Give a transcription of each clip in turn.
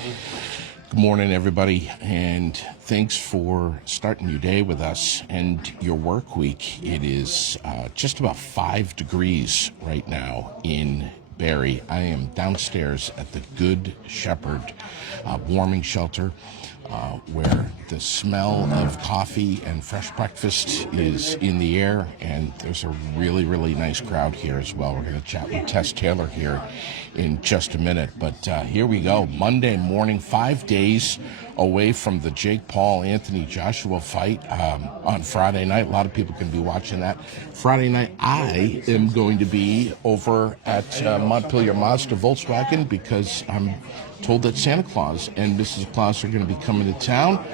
Good morning, everybody, and thanks for starting your day with us and your work week. It is just about 5 degrees right now in Barre. I am downstairs at the Good Shepherd warming shelter, where the smell of coffee and fresh breakfast is in the air, and there's a really, really nice crowd here as well. We're going to chat with Tess Taylor here in just a minute, but here we go. Monday morning, 5 days away from the Jake Paul Anthony Joshua fight on Friday night. A lot of people can be watching that. Friday night, I am going to be over at Montpelier Mazda Volkswagen because I'm told that Santa Claus and Mrs. Claus are going to be coming to town.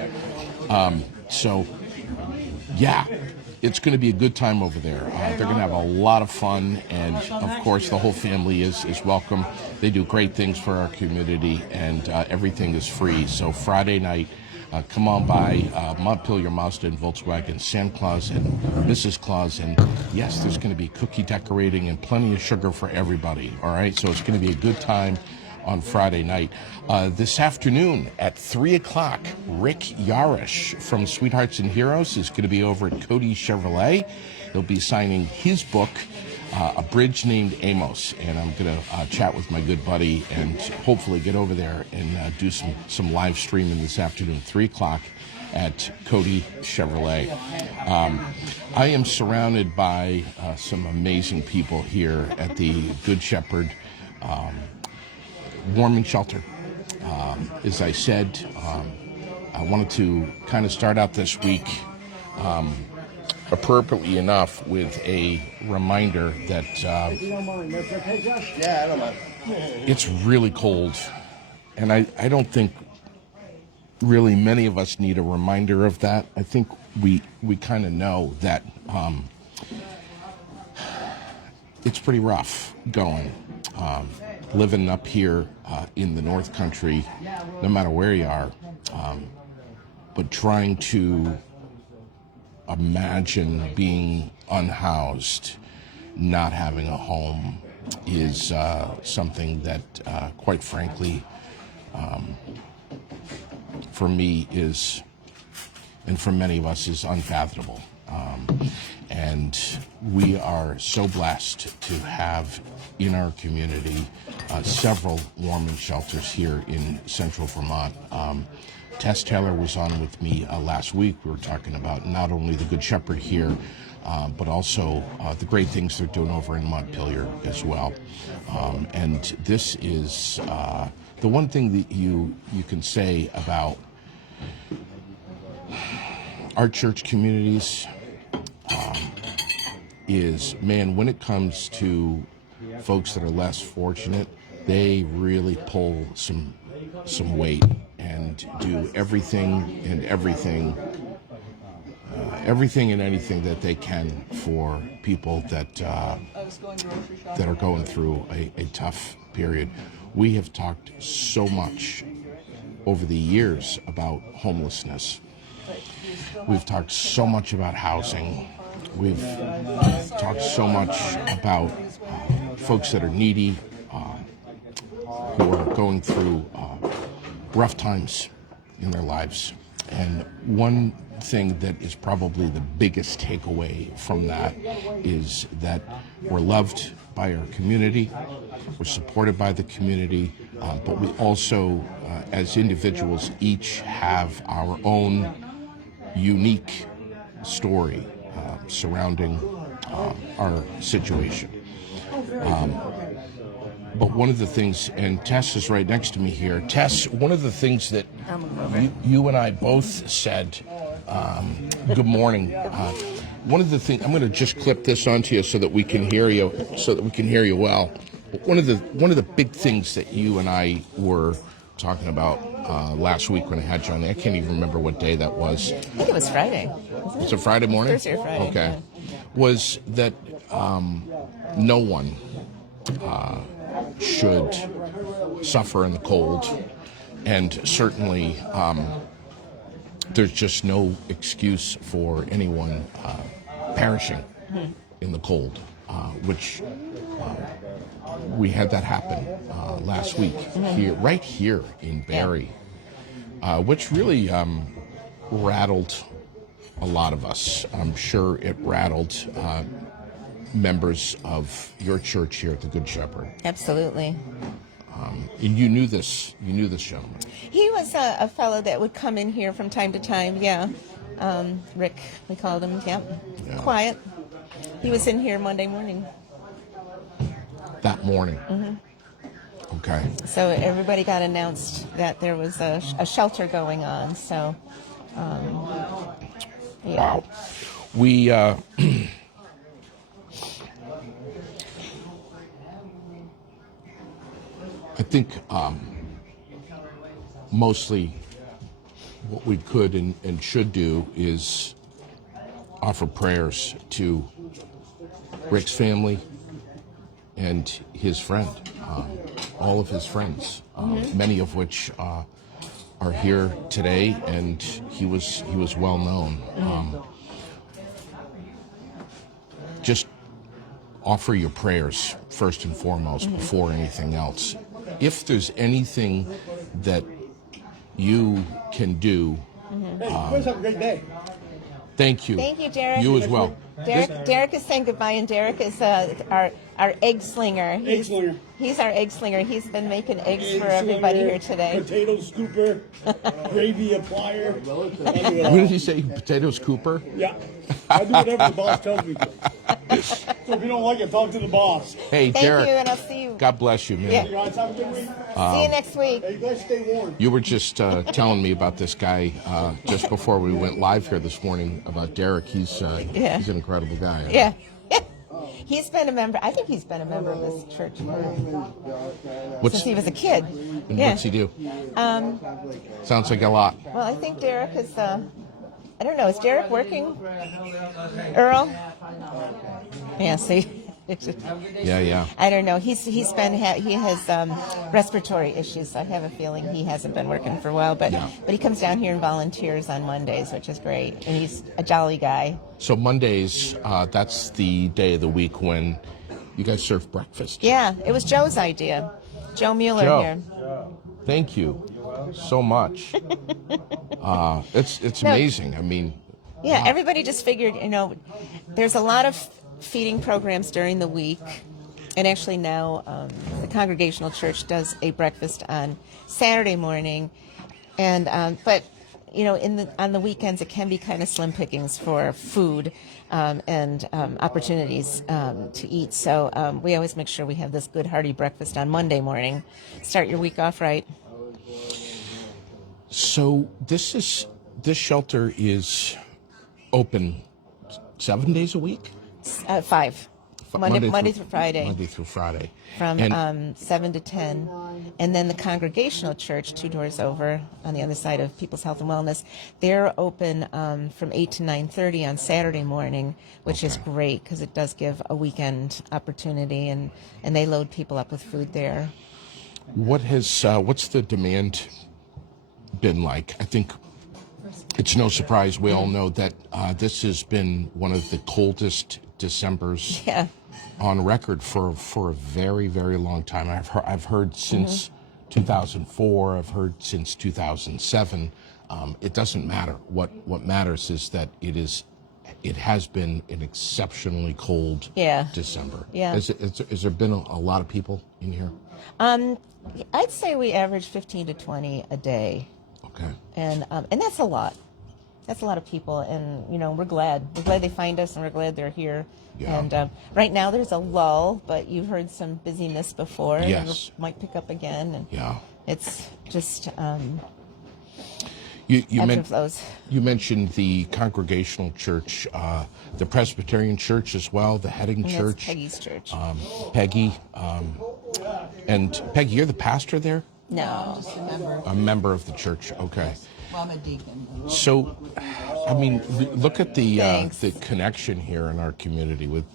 So, yeah, it's going to be a good time over there. They're going to have a lot of fun, and of course, the whole family is welcome. They do great things for our community, and everything is free. So Friday night, come on by Montpelier Mazda and Volkswagen, Santa Claus and Mrs. Claus, and yes, there's going to be cookie decorating and plenty of sugar for everybody. All right, so it's going to be a good time on Friday night. This afternoon at 3 o'clock, Rick Yarish from Sweethearts and Heroes is going to be over at Cody Chevrolet. He'll be signing his book, A Bridge Named Amos, and I'm going to chat with my good buddy and hopefully get over there and do some live streaming this afternoon, 3 o'clock at Cody Chevrolet. I am surrounded by some amazing people here at the Good Shepherd warming shelter. As I said, I wanted to kind of start out this week appropriately enough with a reminder that it's really cold, and I don't think really many of us need a reminder of that. I think we kind of know that it's pretty rough going. Living up here in the North Country, no matter where you are, but trying to imagine being unhoused, not having a home, is something that, quite frankly, for me is, and for many of us, is unfathomable. And we are so blessed to have in our community several warming shelters here in central Vermont. Tess Taylor was on with me last week. We were talking about not only the Good Shepherd here, but also the great things they're doing over in Montpelier as well. And this is the one thing that you can say about our church communities is, man, when it comes to folks that are less fortunate, they really pull some weight and do everything and anything that they can for people that are going through a tough period. We have talked so much over the years about homelessness. We've talked so much about housing. We've talked so much about folks that are needy, who are going through rough times in their lives. And one thing that is probably the biggest takeaway from that is that we're loved by our community, we're supported by the community, but we also, as individuals, each have our own unique story surrounding our situation. But one of the things, and Tess is right next to me here. Tess, one of the things that you and I both said, good morning. One of the things, I'm going to just clip this onto you so that we can hear you, well. But one of the big things that you and I were talking about last week when I had you on there, I can't even remember what day that was. I think it was Friday. Was it Friday morning? Thursday or Friday. Okay. Yeah. Was that no one should suffer in the cold, and certainly there's just no excuse for anyone perishing in the cold. which we had that happen last week here, right here in Barre, which really rattled a lot of us. I'm sure it rattled members of your church here at the Good Shepherd. Absolutely. And you knew this gentleman. He was a fellow that would come in here from time to time. Yeah, Rick, we called him. Yeah. Quiet. He was in here Monday morning. That morning. Okay. So everybody got announced that there was a shelter going on. So, yeah. Wow. We. I think mostly what we could and should do is offer prayers to Rick's family and his friend, all of his friends, many of which are here today, and he was well known. Just offer your prayers first and foremost before anything else. If there's anything that you can do, Hey, you guys have a great day. thank you. Thank you, Derek. You as well. Derek is saying goodbye, and Derek is our egg slinger. He's our egg slinger. He's been making eggs for everybody here today. Potato scooper, gravy applier. What did you say? Potato scooper? Yeah. I do whatever the boss tells me to. So if you don't like it, talk to the boss. Hey, Thank Derek. you, and I'll see you. God bless you, man. Yeah. You guys have a good week. See you next week. Hey, you guys stay warm. You were just telling me about this guy just before we went live here this morning about Derek. He's an incredible guy. Yeah. He's been a member. I think he's been a member of this church since he was a kid. And what's he do? Sounds like a lot. Well, I think Derek is. I don't know. Is Derek working? Earl? Yeah. See. Yeah. I don't know. He has respiratory issues. So I have a feeling he hasn't been working for a while. But he comes down here and volunteers on Mondays, which is great. And he's a jolly guy. So Mondays, that's the day of the week when you guys serve breakfast. Yeah, it was Joe's idea. Joe Mueller Joe. here. Thank you so much. It's amazing. I mean. Yeah, everybody just figured, there's a lot of feeding programs during the week, and actually now the Congregational Church does a breakfast on Saturday morning, and but on the weekends it can be kind of slim pickings for food and opportunities to eat. So we always make sure we have this good hearty breakfast on Monday morning. Start your week off right. So this shelter is open 7 days a week. 5. Monday through Friday. Monday through Friday. From 7 to 10. And then the Congregational Church, 2 doors over on the other side of People's Health and Wellness, they're open from 8 to 9:30 on Saturday morning, which is great because it does give a weekend opportunity, and they load people up with food there. What's the demand been like? I think it's no surprise we all know that this has been one of the coldest Decembers on record for a very, very long time. I've heard since 2004. I've heard since 2007. It doesn't matter. What matters is that it has been an exceptionally cold December. Yeah. Has there been a lot of people in here? I'd say we average 15 to 20 a day. Okay. And that's a lot. That's a lot of people, and we're glad they find us, and we're glad they're here. Yeah. And right now there's a lull, but you've heard some busyness before. Yes. And it might pick up again. And it's just you mentioned the Congregational Church, the Presbyterian Church as well, the Heading Church. Peggy's church. Peggy, and Peggy, you're the pastor there? No, just a member. A member of the church. Okay. Well, I'm a deacon. So, I mean, look at the Thanks. connection here in our community with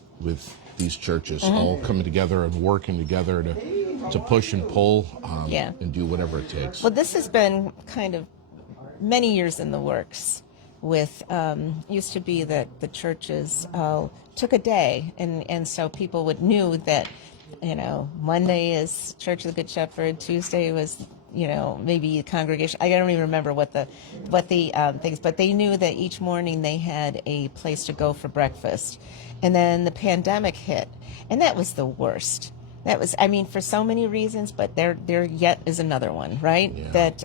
these churches all coming together and working together to push and pull and do whatever it takes. Well, this has been kind of many years in the works. with used to be that the churches took a day, and so people knew that, Monday is Church of the Good Shepherd, Tuesday was, maybe a congregation. I don't even remember what the things, but they knew that each morning they had a place to go for breakfast. And then the pandemic hit, and that was the worst. That was, for so many reasons, but there yet is another one, right? That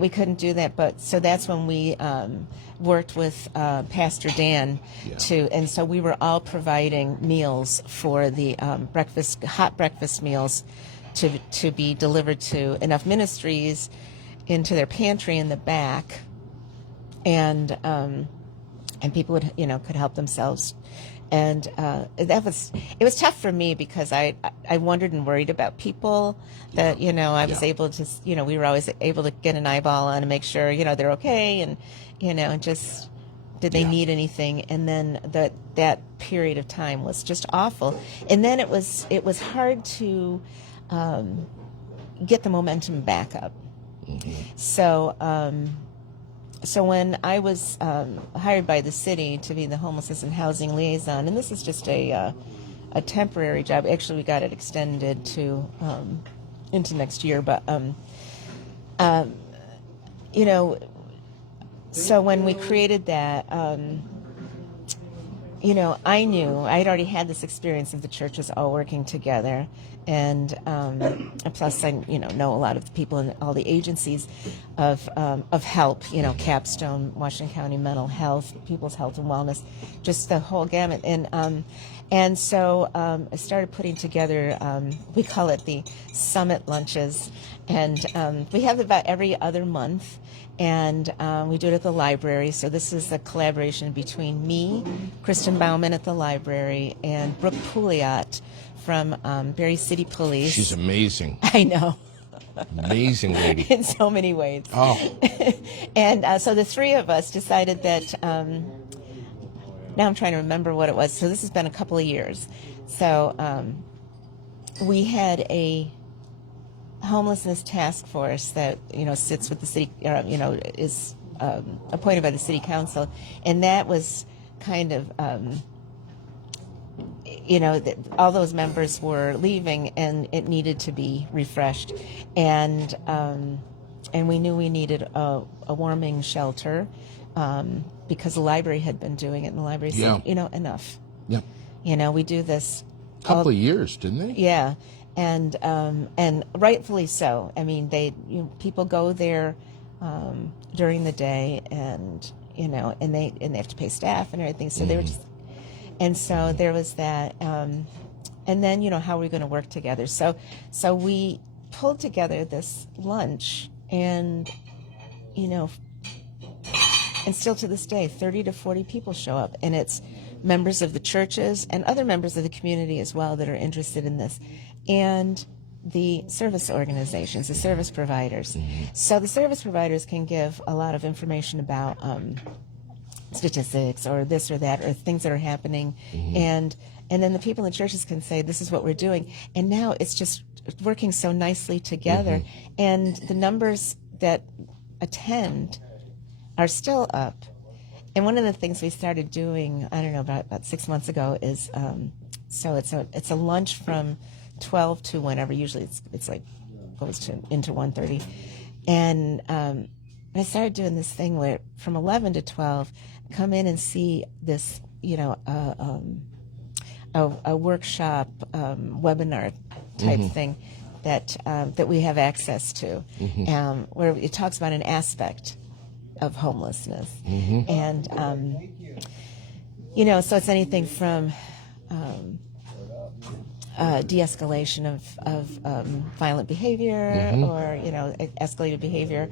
we couldn't do that, but so that's when we worked with Pastor Dan and so we were all providing meals for the hot breakfast meals to be delivered to enough ministries into their pantry in the back, and people would could help themselves. And it was tough for me because I wondered and worried about people that, I was able to, we were always able to get an eyeball on and make sure, they're okay. And, and just, did they need anything? And then that period of time was just awful. And then it was hard to get the momentum back up. So when I was hired by the city to be the homelessness and housing liaison, and this is just a temporary job. Actually, we got it extended to into next year. But so when we created that, I knew I'd already had this experience of the churches all working together. And plus, I know a lot of the people in all the agencies of help. Capstone, Washington County Mental Health, People's Health and Wellness, just the whole gamut. And so I started putting together. We call it the Summit Lunches, and we have it about every other month. And we do it at the library. So this is a collaboration between me, Kristen Bauman at the library, and Brooke Pouliot from Barre City Police. She's amazing. I know. Amazing lady. In so many ways. Oh. And so the three of us decided that, now I'm trying to remember what it was. So this has been a couple of years. So we had a homelessness task force that, sits with the city, is appointed by the city council. And that was kind of, all those members were leaving, and it needed to be refreshed, and we knew we needed a warming shelter because the library had been doing it, and the library said, enough. Yeah. We do this. Couple of years, didn't they? Yeah, and rightfully so. People go there during the day, and and they have to pay staff and everything, so they were just. And so there was that, and then how are we going to work together? So we pulled together this lunch, and and still to this day, 30 to 40 people show up, and it's members of the churches and other members of the community as well that are interested in this, and the service organizations, the service providers. So the service providers can give a lot of information about statistics or this or that or things that are happening, and then the people in the churches can say, this is what we're doing, and now it's just working so nicely together, and the numbers that attend are still up. And one of the things we started doing, I don't know, about 6 months ago, is so it's a lunch from 12 to whenever. Usually it's like goes to into 1:30, and I started doing this thing where from 11 to 12, come in and see this, a workshop webinar type thing that we have access to, where it talks about an aspect of homelessness, and so it's anything from de-escalation of violent behavior or escalated behavior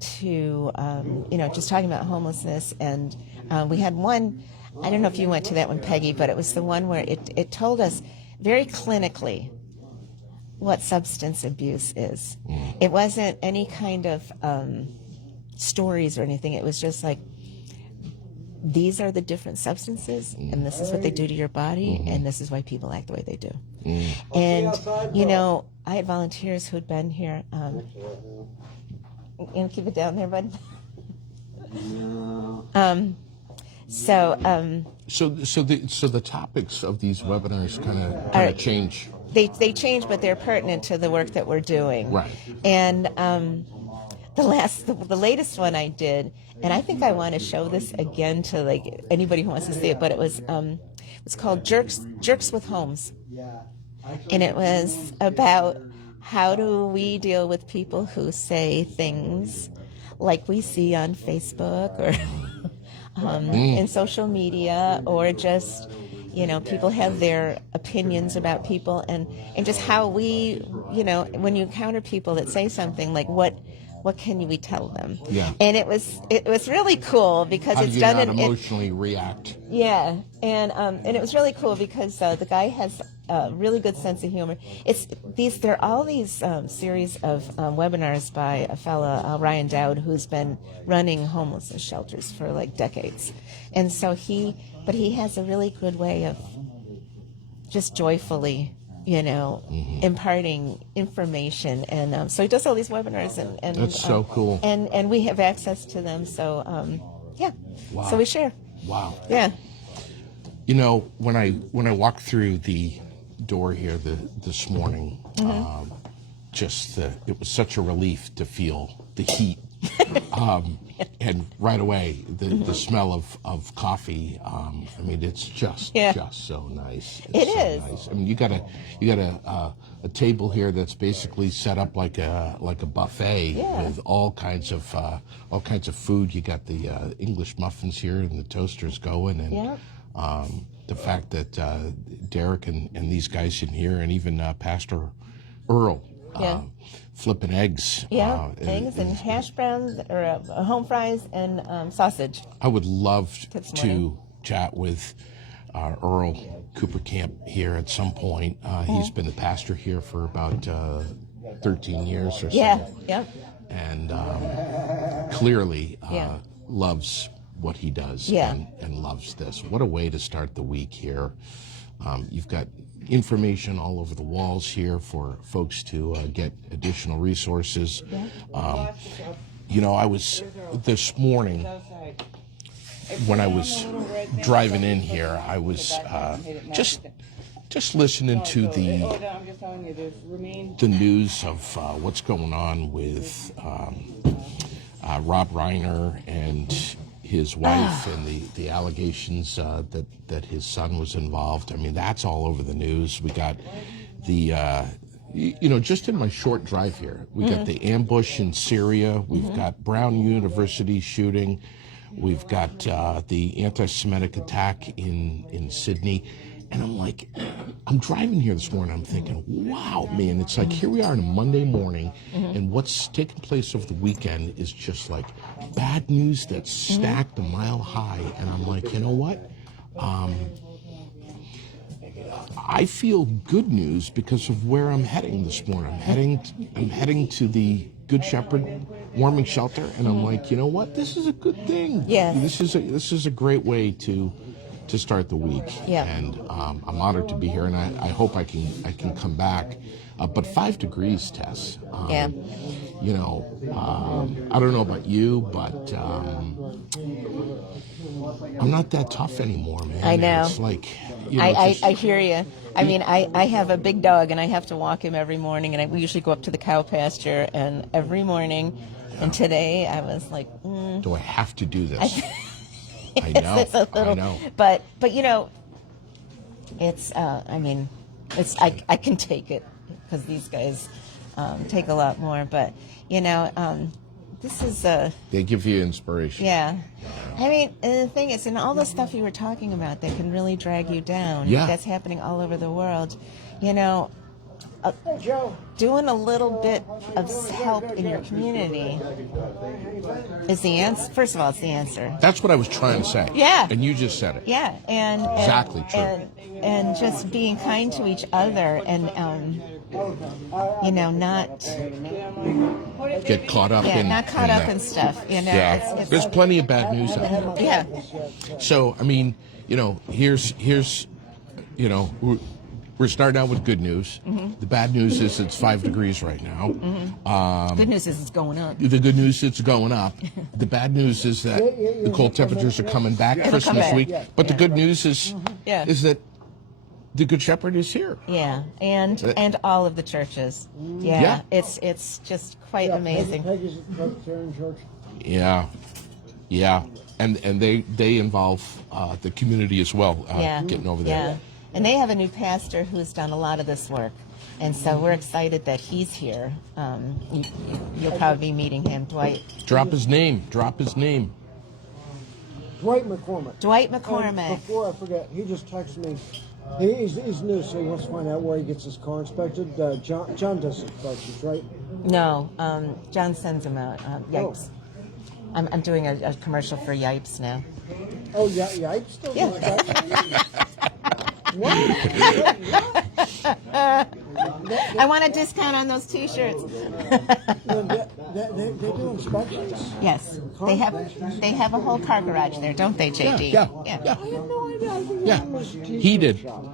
to just talking about homelessness. And we had one, I don't know if you went to that one, Peggy, but it was the one where it told us very clinically what substance abuse is. It wasn't any kind of stories or anything. It was just like, these are the different substances, and this is what they do to your body, and this is why people act the way they do. And, I had volunteers who had been here. Keep it down there, bud. So the topics of these webinars kind of change. They change, but they're pertinent to the work that we're doing. Right. And the latest one I did, and I think I want to show this again to like anybody who wants to see it. But it's called Jerks with Homes, and it was about how do we deal with people who say things like we see on Facebook or in social media, or just, people have their opinions about people, and just how we, when you encounter people that say something like, what can we tell them? Yeah. And it was really cool because How it's do you done not in emotionally react? Yeah, and it was really cool because the guy has a really good sense of humor. There are all these series of webinars by a fella, Ryan Dowd, who's been running homelessness shelters for like decades, and so he has a really good way of just joyfully, imparting information, and so he does all these webinars, and That's so cool. and we have access to them, so yeah, Wow. so we share. Wow. Yeah. When I walked through the door here this morning, it was such a relief to feel the heat, and right away the smell of coffee. It's just so nice. It is. Nice. You got a table here that's basically set up like a buffet with all kinds of food. You got the English muffins here and the toasters going, and the fact that Derek and these guys in here, and even Pastor Earl, flipping eggs. Eggs and hash browns, or home fries, and sausage. I would love to chat with Earl Cooper Camp here at some point. He's been the pastor here for about 13 years or so. Yeah. And clearly loves what he does, and loves this. What a way to start the week here. You've got information all over the walls here for folks to get additional resources. I was, this morning, when I was driving in here, I was just listening to the news of what's going on with Rob Reiner and his wife, and the allegations that his son was involved. That's all over the news. We got the, just in my short drive here, we got the ambush in Syria. We've got Brown University shooting. We've got the anti-Semitic attack in Sydney. And I'm driving here this morning, I'm thinking, wow, man, it's like here we are on a Monday morning, and what's taking place over the weekend is just like bad news that's stacked a mile high. And I'm like, you know what? I feel good news because of where I'm heading this morning. I'm heading to the Good Shepherd warming shelter, and I'm like, you know what? This is a good thing. Yeah. This is a great way to start the week. Yeah. And I'm honored to be here, and I hope I can come back. But 5 degrees, Tess. I don't know about you, but I'm not that tough anymore, man. I know. It's like, I hear you. I have a big dog, and I have to walk him every morning, and we usually go up to the cow pasture, and every morning. And today I was like, do I have to do this? I know. It's a little, I know. But it's I can take it because these guys take a lot more. But this is they give you inspiration. Yeah. And the thing is, and all the stuff you were talking about that can really drag you down. Yeah. That's happening all over the world. Doing a little bit of help in your community is the answer. First of all, it's the answer. That's what I was trying to say. Yeah. And you just said it. Yeah, and exactly true. And just being kind to each other, and not get caught up in not caught up in stuff. Yeah. It's There's plenty of bad news out there. Yeah. So here's we're starting out with good news. The bad news is it's 5 degrees right now. Good news is it's going up. The good news is it's going up. The bad news is that the cold temperatures are coming back Christmas come back. week. But the good news is that the Good Shepherd is here. Yeah, and all of the churches. Yeah. It's just quite amazing. Peggy's at the Presbyterian Church. Yeah, and they involve the community as well. Getting over there. Yeah, and they have a new pastor who's done a lot of this work, and so we're excited that he's here. You'll probably be meeting him, Dwight. Drop his name. Dwight McCormick. Dwight And McCormick. before I forget, he just texted me. He's new, so he wants to find out where he gets his car inspected. John does inspections, right? No, John sends him out. Yipes. I'm doing a commercial for Yipes now. Oh, yeah, Yipes still Yeah. doing Yipes? I want a discount on those T-shirts. They do inspections? Yes, they have a whole car garage there, don't they, JD? Yeah. I had no idea. I think Yeah. it was a t-shirt He did. shop.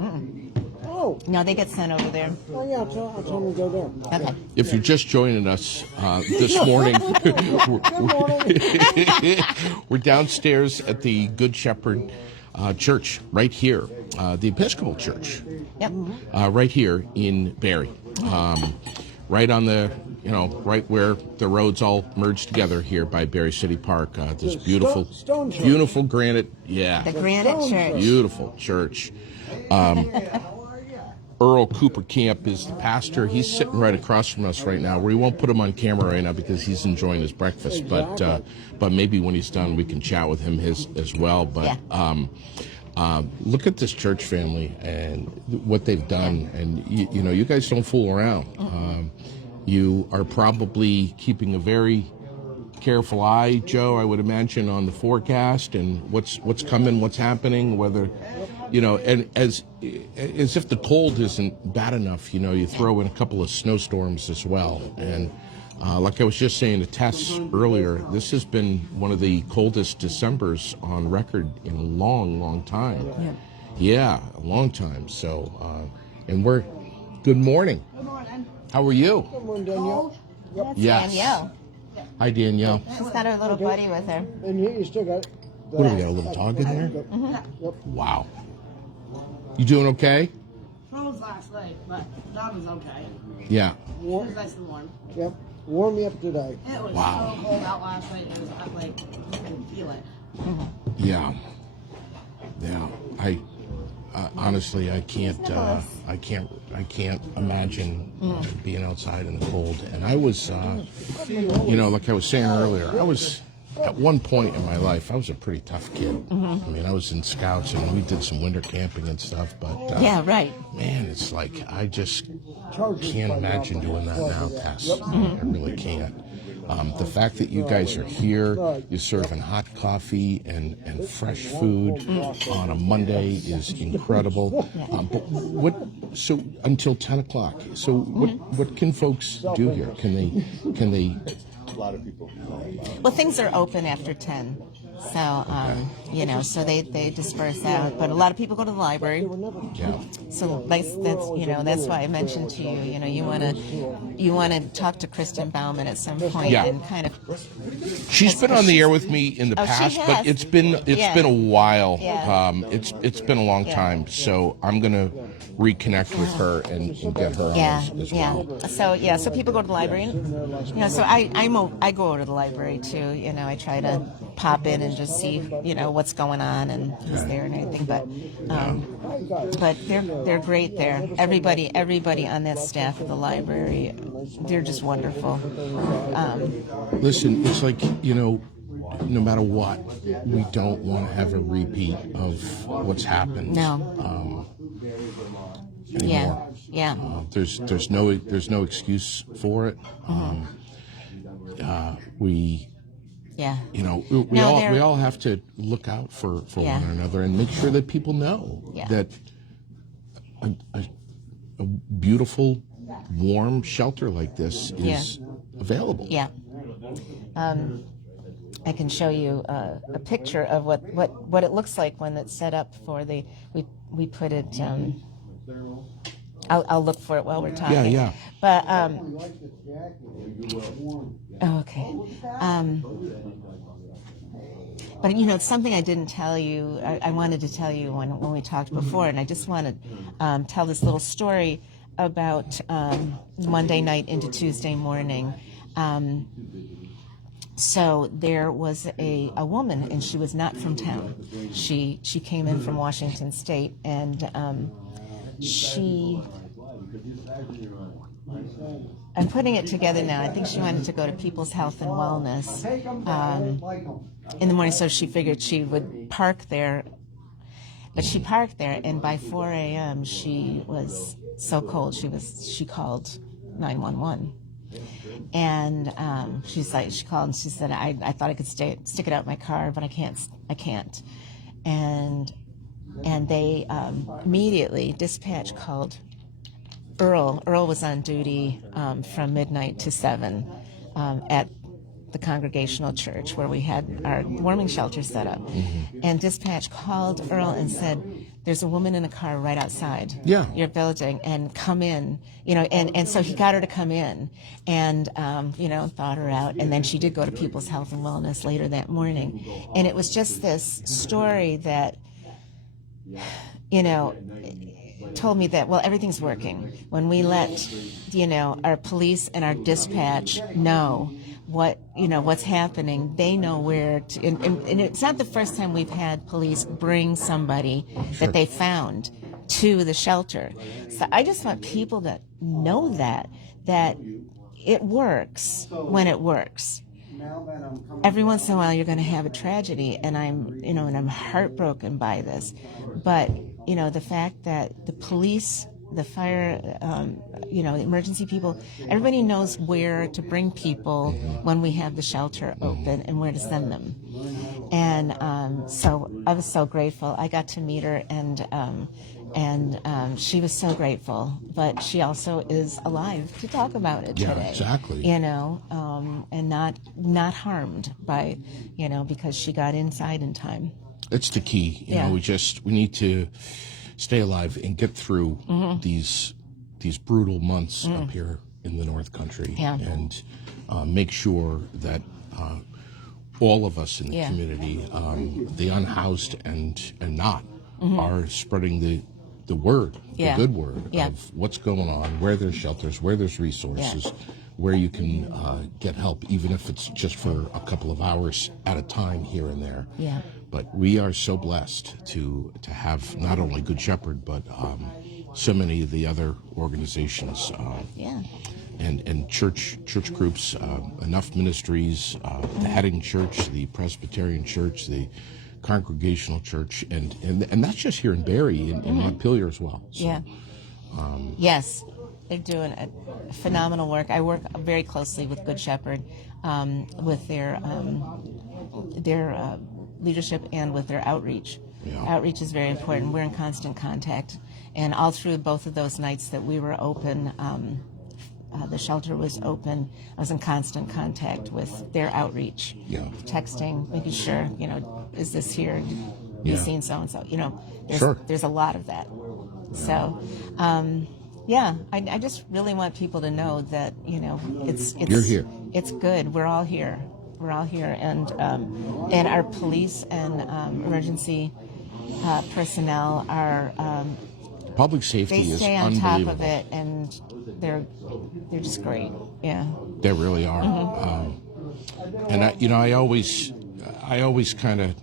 Oh, No, they get sent over there. yeah, I'll tell him to go there. Okay. If you're just joining us this morning, we're downstairs at the Good Shepherd Church right here, the Episcopal Church, Yep. right here in Barre, right on the, right where the roads all merge together here by Barre City Park. This beautiful, Stone church. beautiful granite, The Granite Church. beautiful church. Earl Cooper Camp is the pastor. He's sitting right across from us right now. We won't put him on camera right now because he's enjoying his breakfast. But maybe when he's done, we can chat with him as well. But look at this church family and what they've done. And you guys don't fool around. You are probably keeping a very careful eye, Joe, I would imagine, on the forecast and what's coming, what's happening, whether. And as if the cold isn't bad enough, you throw in a couple of snowstorms as well. And like I was just saying to Tess earlier, this has been one of the coldest Decembers on record in a long, long time. Yeah, a long time. So, and good morning. Good morning. How are you? Come on, Danielle. That's Yes. Danielle. Hi, Danielle. She's got her little buddy with her. And you still got... What do we got, a little dog in there? Yep. Wow. You doing okay? Froze last night, but that was okay. Yeah. It was nice and warm. Yep. Warm me up today. It was Wow. so cold out last night. It was like you can feel it. Yeah. I honestly, I can't imagine being outside in the cold. And I was, like I was saying earlier, I was at one point in my life, I was a pretty tough kid. I mean, I was in Scouts and we did some winter camping and stuff. But Yeah, right. man, it's like I just can't imagine doing that now, Tess. I really can't. The fact that you guys are here, you're serving hot coffee and fresh food on a Monday is incredible. But so until 10 o'clock. So what can folks do here? Can they? A lot of people. Well, things are open after 10. So, so they disperse out. But a lot of people go to the library. Yeah. So that's why I mentioned to you, you want to talk to Kristen Bauman at some point Yeah. and kind of. She's been on the air with me in the Oh, she past, has. but it's been a while. Yeah. It's been a long time. So I'm gonna reconnect with her and get her on as well. So people go to the library, and, so I go over to the library too. I try to pop in and just see what's going on and who's there and everything. But they're great there. Everybody on that staff of the library, they're just wonderful. Listen, it's like no matter what, we don't want to have a repeat of what's happened. No. Anymore. Yeah. There's no excuse for it. We all have to look out for one another and make sure that people know that a beautiful, warm shelter like this is available. Yeah. I can show you a picture of what it looks like when it's set up for we put it. I'll look for it while we're talking. Yeah, yeah. But okay. But it's something I didn't tell you. I wanted to tell you when we talked before, and I just want to tell this little story about Monday night into Tuesday morning. So there was a woman, and she was not from town. She came in from Washington State, and I'm putting it together now. I think she wanted to go to People's Health and Wellness in the morning, so she figured she would park there. But she parked there, and by 4 a.m. she was so cold. She called 911, and she called and she said, "I thought I could stick it out in my car, but I can't." And they immediately dispatch called Earl. Earl was on duty from midnight to 7 at the Congregational Church where we had our warming shelter set up. And dispatch called Earl and said, "There's a woman in a car right outside your building, and come in." And so he got her to come in, and thawed her out. And then she did go to People's Health and Wellness later that morning. And it was just this story that, told me that, well, everything's working. When we let, our police and our dispatch know what's happening, they know where to, and it's not the first time we've had police bring somebody that they found to the shelter. So I just want people to know that it works when it works. Every once in a while you're going to have a tragedy, and I'm heartbroken by this. But, the fact that the police, the fire, the emergency people, everybody knows where to bring people when we have the shelter open and where to send them. And so I was so grateful. I got to meet her, and she was so grateful. But she also is alive to talk about it today. Yeah, exactly. And not harmed by, because she got inside in time. It's the key. We need to stay alive and get through these brutal months up here in the North Country, and make sure that all of us in the community, the unhoused and not, are spreading the word, the good word of what's going on, where there's shelters, where there's resources, where you can get help, even if it's just for a couple of hours at a time here and there. Yeah. But we are so blessed to have not only Good Shepherd, but so many of the other organizations and church groups, enough ministries, the Heading Church, the Presbyterian Church, the Congregational Church, and that's just here in Barre, in Montpelier as well. So, yes, they're doing a phenomenal work. I work very closely with Good Shepherd, with their leadership and with their outreach. Outreach is very important. We're in constant contact, and all through both of those nights that we were open, the shelter was open, I was in constant contact with their outreach, texting, making sure, is this here? Have you seen so-and-so? There's a lot of that. So, I just really want people to know that, it's you're here. It's good. We're all here. We're all here, and our police and emergency personnel are Public safety they is stay on unbelievable. top of it, and they're just great. Yeah, They really are. And I always kind of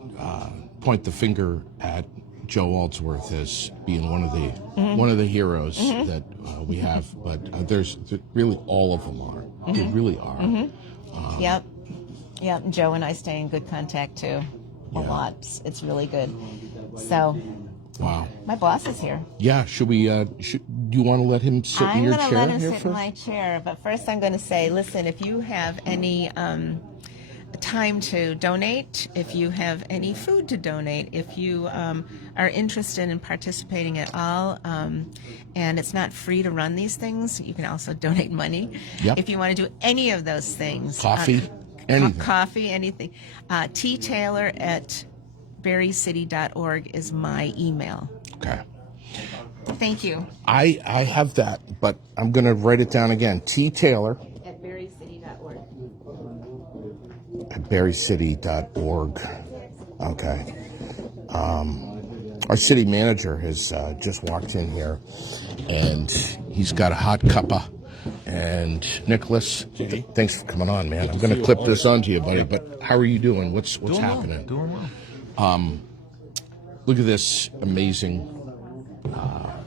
point the finger at Joe Aldsworth as being one of the heroes that we have, but there's really all of them are. They really are. Yep. Joe and I stay in good contact too, a lot. It's really good. So, wow. My boss is here. Yeah. Should we? Do you want to let him sit in your chair? I'm going to let him here sit first? in my chair, but first I'm going to say, listen, if you have any time to donate, if you have any food to donate, if you are interested in participating at all, and it's not free to run these things, you can also donate money. Yep. If you want to do any of those things. Coffee, anything. Coffee, anything. Taylor@barrecity.org is my email. Okay. Thank you. I have that, but I'm going to write it down again. T. Taylor At barrycity.org. at barrycity.org. Okay. Our city manager has just walked in here, and he's got a hot cuppa. And Nicholas, thanks for coming on, man. I'm going to clip this onto you, buddy. But how are you doing? What's happening? Doing well. Look at this amazing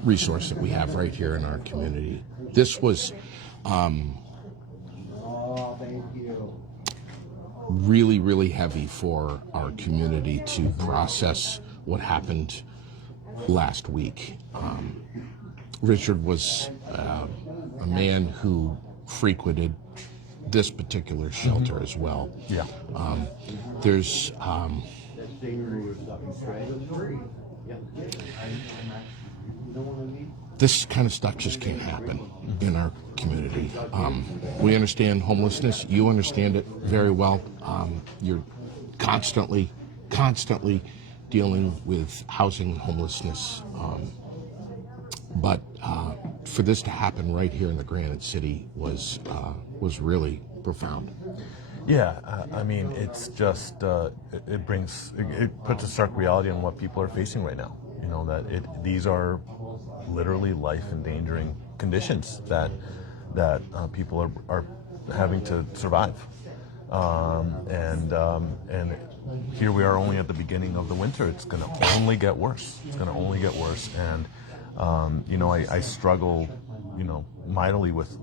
resource that we have right here in our community. This was really, really heavy for our community to process what happened last week. Richard was a man who frequented this particular shelter as well. Yeah. There's this kind of stuff just can't happen in our community. We understand homelessness. You understand it very well. You're constantly dealing with housing and homelessness. But for this to happen right here in the Granite City was really profound. Yeah, I mean, it's just it puts a stark reality on what people are facing right now. You know that these are literally life-endangering conditions that people are having to survive, and here we are only at the beginning of the winter. It's going to only get worse. It's going to only get worse, and I struggle, mightily with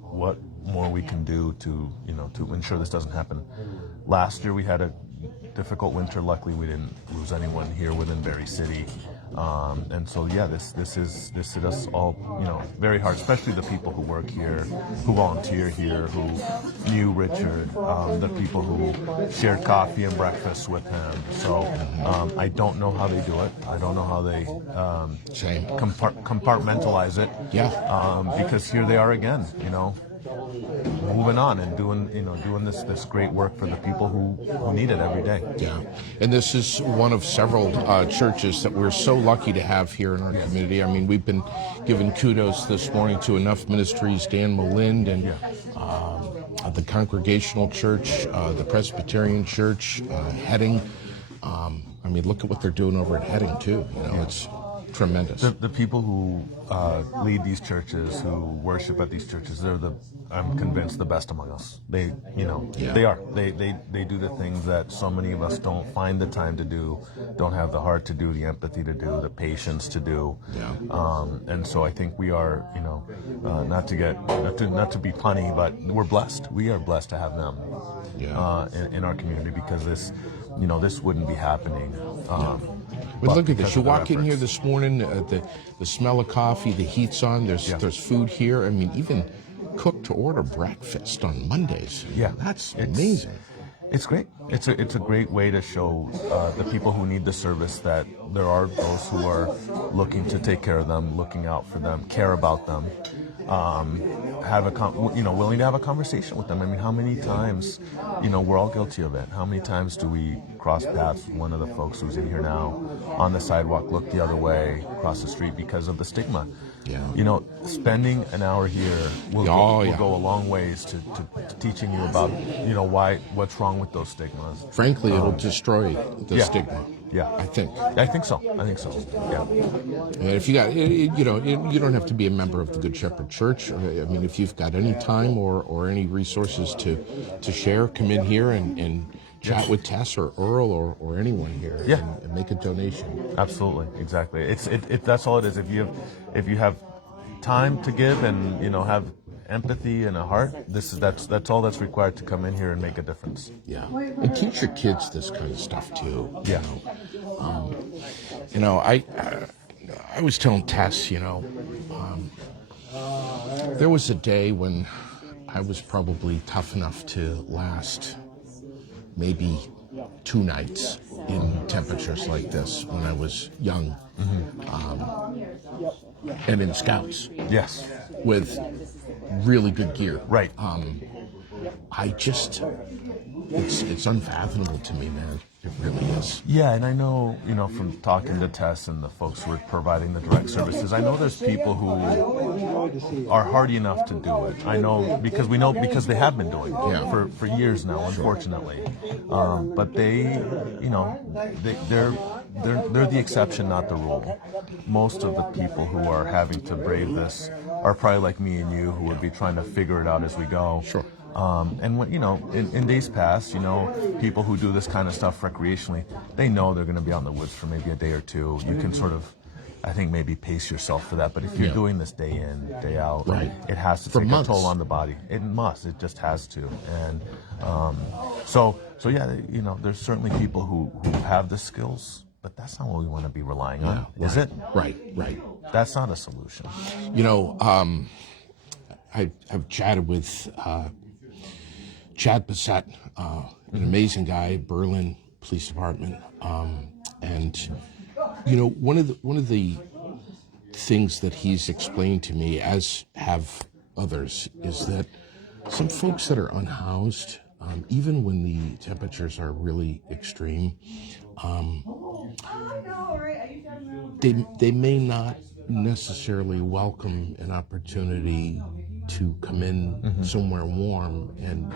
what more we can do to ensure this doesn't happen. Last year we had a difficult winter. Luckily, we didn't lose anyone here within Barre City, and so yeah, this hit us all very hard, especially the people who work here, who volunteer here, who knew Richard, the people who shared coffee and breakfast with him. So I don't know how they do it. I don't know how they compartmentalize it. Yeah. Because here they are again, moving on and doing this great work for the people who need it every day. Yeah, and this is one of several churches that we're so lucky to have here in our community. I mean, we've been giving kudos this morning to Enough Ministries, Dan Malind, and the Congregational Church, the Presbyterian Church, Heading. I mean, look at what they're doing over at Heading too. It's tremendous. The people who lead these churches, who worship at these churches, I'm convinced, the best among us. They are. They do the things that so many of us don't find the time to do, don't have the heart to do, the empathy to do, the patience to do. Yeah. And so I think we are, not to be punny, but we're blessed. We are blessed to have them in our community, because this wouldn't be happening. But look at this. You walk in here this morning, the smell of coffee, the heat's on, there's food here. I mean, even cooked to order breakfast on Mondays. Yeah. That's amazing. It's great. It's a great way to show the people who need the service that there are those who are looking to take care of them, looking out for them, care about them, willing to have a conversation with them. I mean, how many times, we're all guilty of it. How many times do we cross paths with one of the folks who's in here now on the sidewalk, look the other way, across the street because of the stigma? Yeah. Spending an hour here will go a long ways to teaching you about, what's wrong with those stigmas. Frankly, it'll destroy the stigma. Yeah, I think so. Yeah. And if you got, you don't have to be a member of the Good Shepherd Church. I mean, if you've got any time or any resources to share, come in here and chat with Tess or Earl or anyone here and make a donation. Absolutely, exactly. That's all it is. If you have time to give and have empathy and a heart, that's all that's required to come in here and make a difference. Yeah, and teach your kids this kind of stuff too. Yeah. I was telling Tess, there was a day when I was probably tough enough to last maybe 2 nights in temperatures like this when I was young, and in Scouts. Yes. With really good gear. Right. I just, it's unfathomable to me, man. It really is. Yeah, and I know, from talking to Tess and the folks who are providing the direct services, I know there's people who are hardy enough to do it. I know because they have been doing it for years now, unfortunately. But they're the exception, not the rule. Most of the people who are having to brave this are probably like me and you, who would be trying to figure it out as we go. Sure. And when, in days past, people who do this kind of stuff recreationally, they know they're going to be out in the woods for maybe a day or two. You can sort of, I think, maybe pace yourself for that. But if you're doing this day in, day out, Right. it has to For take months. a toll on the body. It must. It just has to. And so yeah, there's certainly people who have the skills, but that's not what we want to be relying on, is it? Right. That's not a solution. I've chatted with Chad Passett, an amazing guy, Berlin Police Department, and one of the things that he's explained to me, as have others, is that some folks that are unhoused, even when the temperatures are really extreme, they may not necessarily welcome an opportunity to come in somewhere warm and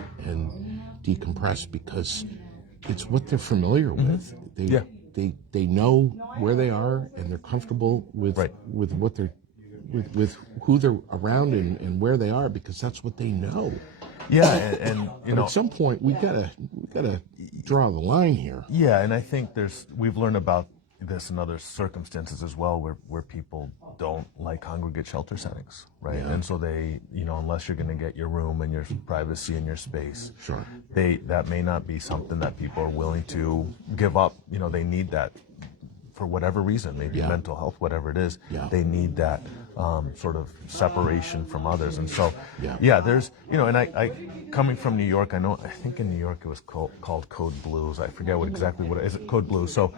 decompress, because it's what they're familiar with. They know where they are, and they're comfortable with what they're with who they're around and where they are, because that's what they know. Yeah, and But at some point we gotta draw the line here. Yeah, and I think we've learned about this in other circumstances as well, where people don't like congregate shelter settings, right? Yeah. And so they, unless you're going to get your room and your privacy and your space, Sure, that may not be something that people are willing to give up. They need that for whatever reason, maybe mental health, whatever it is. They need that sort of separation from others. And so, there's, and I coming from New York, I think in New York it was called Code Blues. I forget exactly what it is. Code Blue. So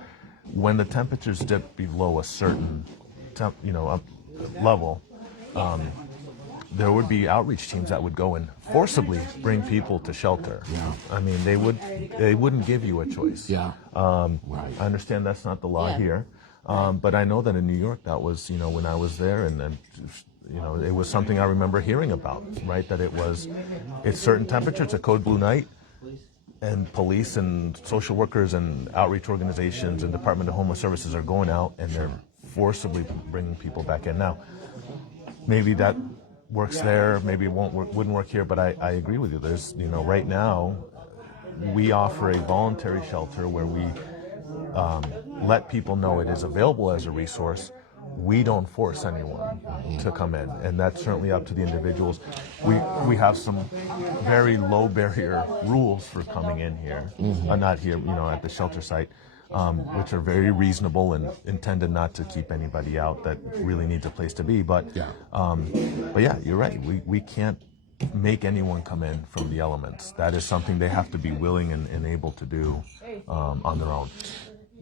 when the temperatures dip below a certain level, there would be outreach teams that would go and forcibly bring people to shelter. Yeah. I mean, they wouldn't give you a choice. Yeah. Right. I understand that's not the law here, but I know that in New York that was, when I was there, and it was something I remember hearing about, right? That it's certain temperature, it's a code blue night, and police and social workers and outreach organizations and Department of Homeless Services are going out and they're forcibly bringing people back in. Now, maybe that works there, maybe it wouldn't work here, but I agree with you. There's, right now, we offer a voluntary shelter where we let people know it is available as a resource. We don't force anyone to come in, and that's certainly up to the individuals. We have some very low barrier rules for coming in here, not here, at the shelter site, which are very reasonable and intended not to keep anybody out that really needs a place to be. But yeah, you're right. We can't make anyone come in from the elements. That is something they have to be willing and able to do on their own.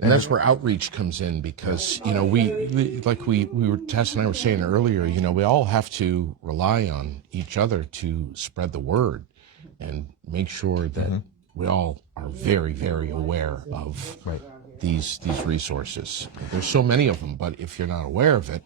And that's where outreach comes in, because we were, Tess and I were saying earlier, we all have to rely on each other to spread the word and make sure that we all are very, very aware of these resources. There's so many of them, but if you're not aware of it,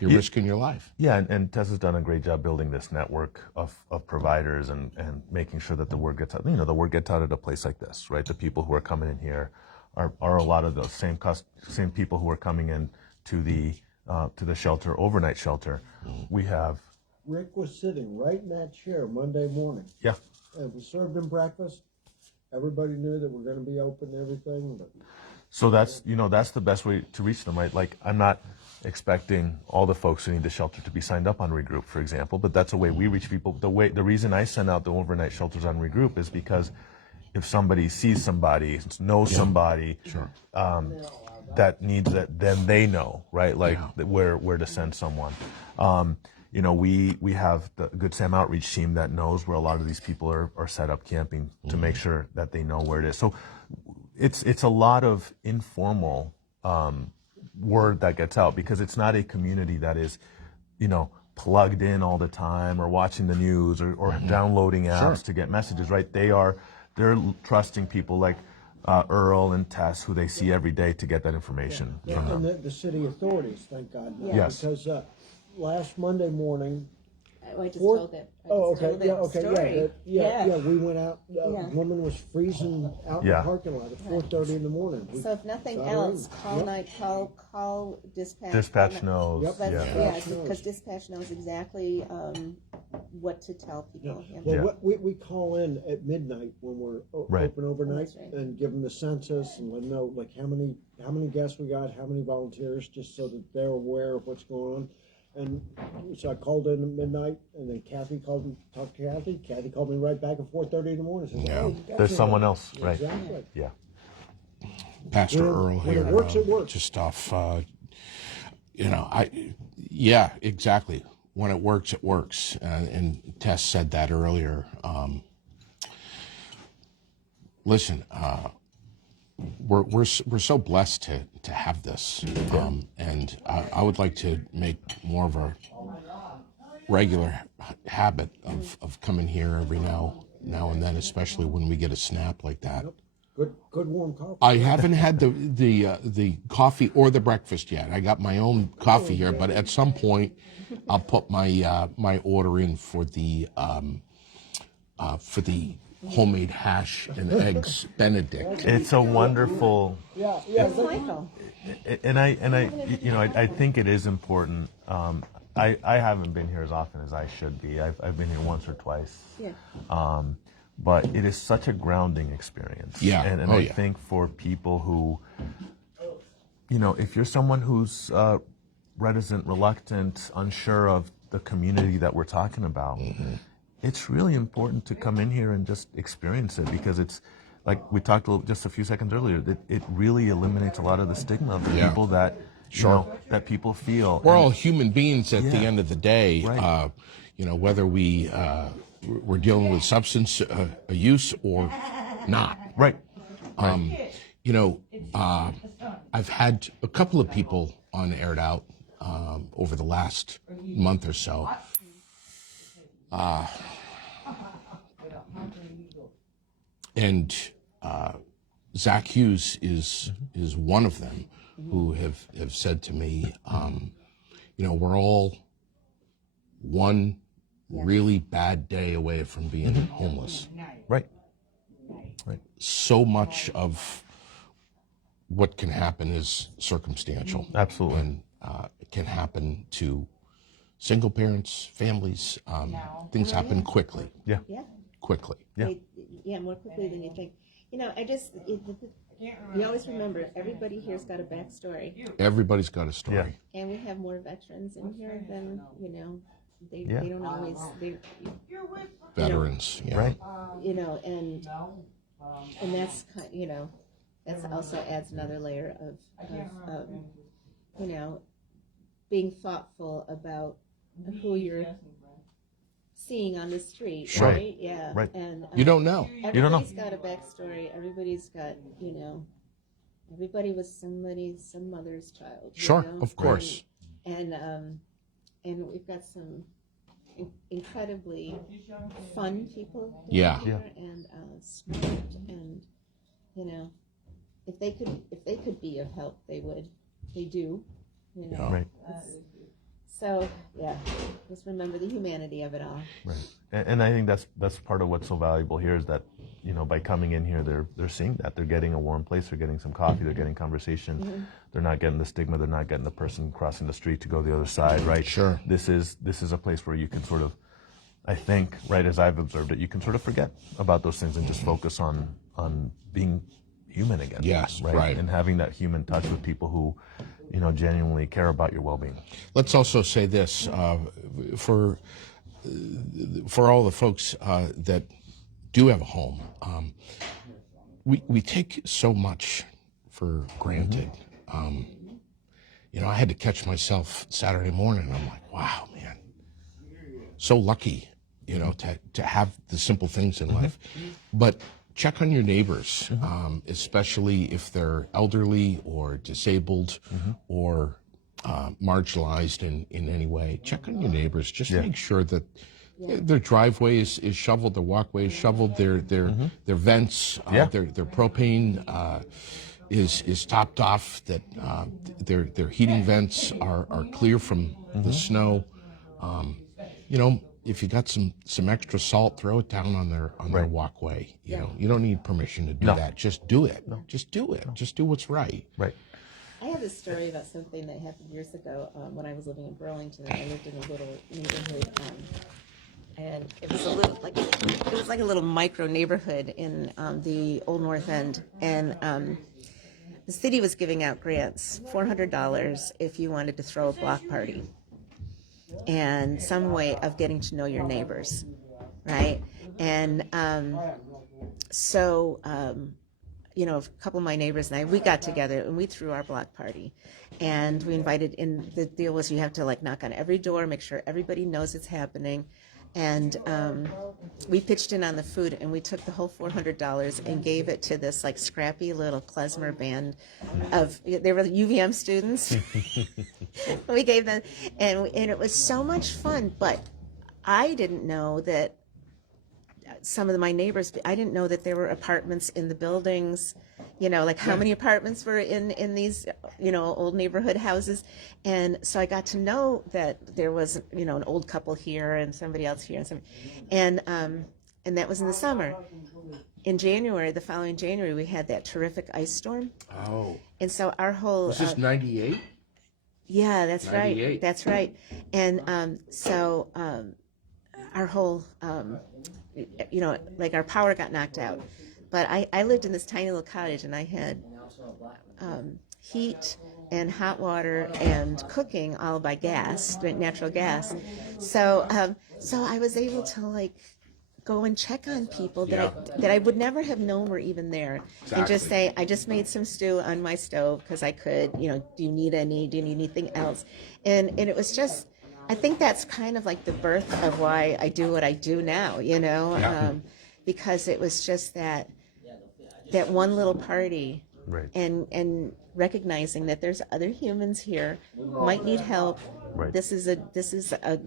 you're risking your life. Yeah, and Tess has done a great job building this network of providers and making sure that the word gets out. The word gets out at a place like this, right? The people who are coming in here are a lot of the same people who are coming in to the shelter, overnight shelter. We have. Rick was sitting right in that chair Monday morning. Yeah. And we served him breakfast. Everybody knew that we're going to be open and everything. But So that's the best way to reach them, right? Like, I'm not expecting all the folks who need the shelter to be signed up on Regroup, for example, but that's a way we reach people. The reason I send out the overnight shelters on Regroup is because if somebody sees somebody, knows somebody that needs it, then they know, right? Like where to send someone. We have the Good Sam outreach team that knows where a lot of these people are set up camping to make sure that they know where it is. So it's a lot of informal word that gets out, because it's not a community that is, plugged in all the time or watching the news or downloading apps to get messages, right? They're trusting people like Earl and Tess, who they see every day, to get that information from And them. the city authorities, thank God. Now, Yes. Because last Monday morning, I just Four- told it. I oh, just okay, told yeah, that okay, story. yeah. We went out. A Yeah. woman was freezing out in Yeah. the parking lot at 4:30 in the morning. We So if nothing got her else, in. Yep. call dispatch. Dispatch knows. Yep. Let's, Yeah. yeah, Dispatch knows. because dispatch knows exactly what to tell people. Yeah. Well, Yeah. we call in at midnight when we're Right. open overnight That's right. and give them the census and let them know like how many guests we got, how many volunteers, just so that they're aware of what's going on. And so I called in at midnight, and then Kathy called me, talked to Kathy. Kathy called me right back at 4:30 in the morning. Says, Yeah. "Oh, you got There's your- someone else, right? Exactly. Yeah. Pastor When- Earl when here, it works, it works. just off, exactly. When it works. And Tess said that earlier. Listen, we're so blessed to have this, and I would like to make more of a regular habit of coming here every now and then, especially when we get a snap like that. Good warm coffee. I haven't had the coffee or the breakfast yet. I got my own coffee here, but at some point, I'll put my my order in for the homemade hash and eggs Benedict. It's a wonderful. Yeah. It's Michael. And I think it is important. I haven't been here as often as I should be. I've been here once or twice. Yeah. But it is such a grounding experience. Yeah. And I think for people who, if you're someone who's reticent, reluctant, unsure of the community that we're talking about, it's really important to come in here and just experience it, because it's like we talked just a few seconds earlier, that it really eliminates a lot of the stigma of the people that that people feel. We're all human beings at the Yeah. end of the day. Right. Whether we're dealing with substance use or not. Right. I've had a couple of people on Aired Out over the last month or so. And Zach Hughes is one of them who have said to me, we're all one really bad day away from being homeless. Right. So much of what can happen is circumstantial. Absolutely. And it can happen to single parents, families. Things happen quickly. Yeah. Yeah. Quickly. Yeah. More quickly than you think. You always remember, everybody here's got a backstory. Everybody's got a story. Yeah. And we have more veterans in here than, they don't always, Veterans. Yeah. Right. and that's that's also adds another layer of being thoughtful about who you're seeing on the street, Sure. right? Yeah. Right. And You don't know. You don't know. everybody's got a backstory. Everybody's got, everybody was some mother's child. Sure, of course. And we've got some incredibly fun people Yeah. here, and smart, and if they could be of help, they would. They do. Yeah. Right. So just remember the humanity of it all. Right. And I think that's part of what's so valuable here, is that by coming in here, they're seeing that they're getting a warm place, they're getting some coffee, they're getting conversation, they're not getting the stigma, they're not getting the person crossing the street to go the other side, right? Sure. This is a place where you can sort of, I think, right, as I've observed it, you can sort of forget about those things and just focus on being human again. Yes, right. And having that human touch with people who genuinely care about your well-being. Let's also say this for all the folks that do have a home. We take so much for granted. I had to catch myself Saturday morning. I'm like, wow, man, so lucky, to have the simple things in life. But check on your neighbors, especially if they're elderly or disabled or marginalized in any way, check on your neighbors. Just make sure that their driveway is shoveled, their walkway is shoveled, their vents, their propane is topped off, that their heating vents are clear from the snow. If you got some extra salt, throw it down on their walkway. You don't need permission to do that. Just do it. Just do it. Just do what's right. Right. I have a story about something that happened years ago when I was living in Burlington, and I lived in a little neighborhood, and it was like a little micro neighborhood in the Old North End, and the city was giving out grants, $400 if you wanted to throw a block party, and some way of getting to know your neighbors, right? And a couple of my neighbors and we got together and we threw our block party, and we invited in. The deal was you have to knock on every door, make sure everybody knows it's happening, and we pitched in on the food, and we took the whole $400 and gave it to this scrappy little klezmer band they were UVM students. We gave them, and it was so much fun, but I didn't know that some of my neighbors, I didn't know that there were apartments in the buildings, how many apartments were in these, old neighborhood houses. And so I got to know that there was, an old couple here and somebody else here and that was in the summer. In January, the following January, we had that terrific ice storm. Oh. And so our whole... Was this 98? Yeah, that's 98. right. That's right. And our whole... our power got knocked out. But I lived in this tiny little cottage, and I had heat and hot water and cooking all by gas, natural gas. So I was able to go and check on people that I would never have known were even there, and just say, I just made some stew on my stove because I could. Do you need anything else? And it was just. I think that's kind of the birth of why I do what I do now, because it was just that one little party, Right. and recognizing that there's other humans here might need help. Right. This is a